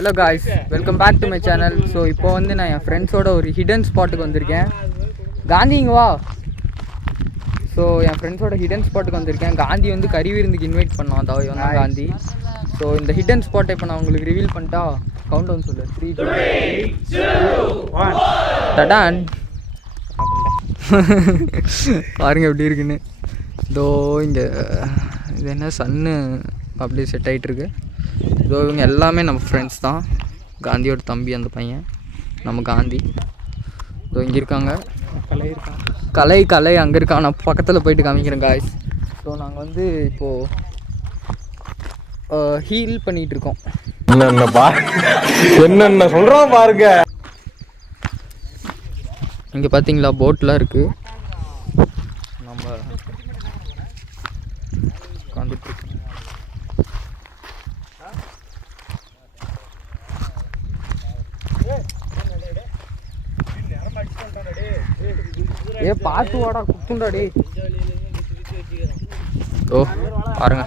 Hello guys, welcome back to my channel. So இப்போ வந்து நான் என் ஃப்ரெண்ட்ஸோட ஒரு ஹிடன் ஸ்பாட்டுக்கு வந்திருக்கேன். காந்தி இங்கே வா. ஸோ என் ஃப்ரெண்ட்ஸோட ஹிடன் ஸ்பாட்டுக்கு வந்திருக்கேன். காந்தி வந்து கறி விருந்துக்கு இன்வைட் பண்ணோம், அதாவது தான் காந்தி. ஸோ இந்த ஹிடன் ஸ்பாட்டை இப்போ நான் உங்களுக்கு ரிவீல் பண்ணிட்டா கவுண்ட் டவுன் சொல்லு. 3, 2, 1 தடான். பாருங்க எப்படி இருக்குன்னு. இதோ இங்கே இது என்ன சன்னு அப்படியே செட் ஆகிட்டுருக்கு. இதோ இவங்க எல்லாமே நம்ம ஃப்ரெண்ட்ஸ் தான். காந்தியோட தம்பி அந்த பையன் நம்ம காந்தி. இதோ இங்கே இருக்காங்க. கலை அங்கே இருக்கான். நான் பக்கத்தில் போயிட்டு காமிக்கிறேன் காய்ஸ். ஸோ நாங்கள் வந்து இப்போது ஹீல் பண்ணிகிட்ருக்கோம். என்னென்ன சொல்கிறோம் பாருங்க. இங்கே பார்த்தீங்களா போட்லாம் இருக்குது. நம்ம உட்காந்துட்ருக்கோம். ஏ பார்த்து வாடா குத்துண்டாடி. ஓ பாருங்க.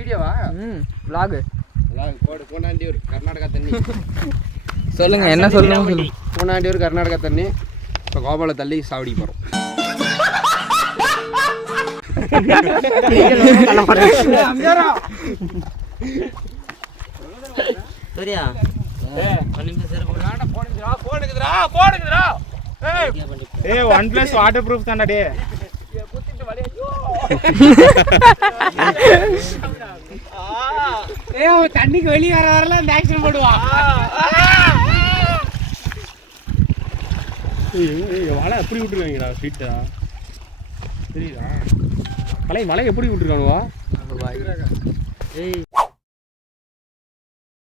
வீடியோவா? விலாகு போடு. கோனாண்டியூர் கர்நாடகா தண்ணி. சொல்லுங்க, என்ன சொல்லணும் சொல்லு. கோனாண்டியூர் கர்நாடகா தண்ணி. இப்போ கோபால தள்ளி சாவடி போகிறோம். சரியா OnePlus வாட்டர் ப்ரூஃப் தான்டா டே. அவன் தண்ணிக்கு வெளியே வரலாம் இந்த ஆக்ஷன் போடுவான். மழை எப்படி விட்டுருக்காங்கடா ஸ்வீட்டா தெரியுதா? மழை எப்படி விட்டுருக்கானுவா? ஏய்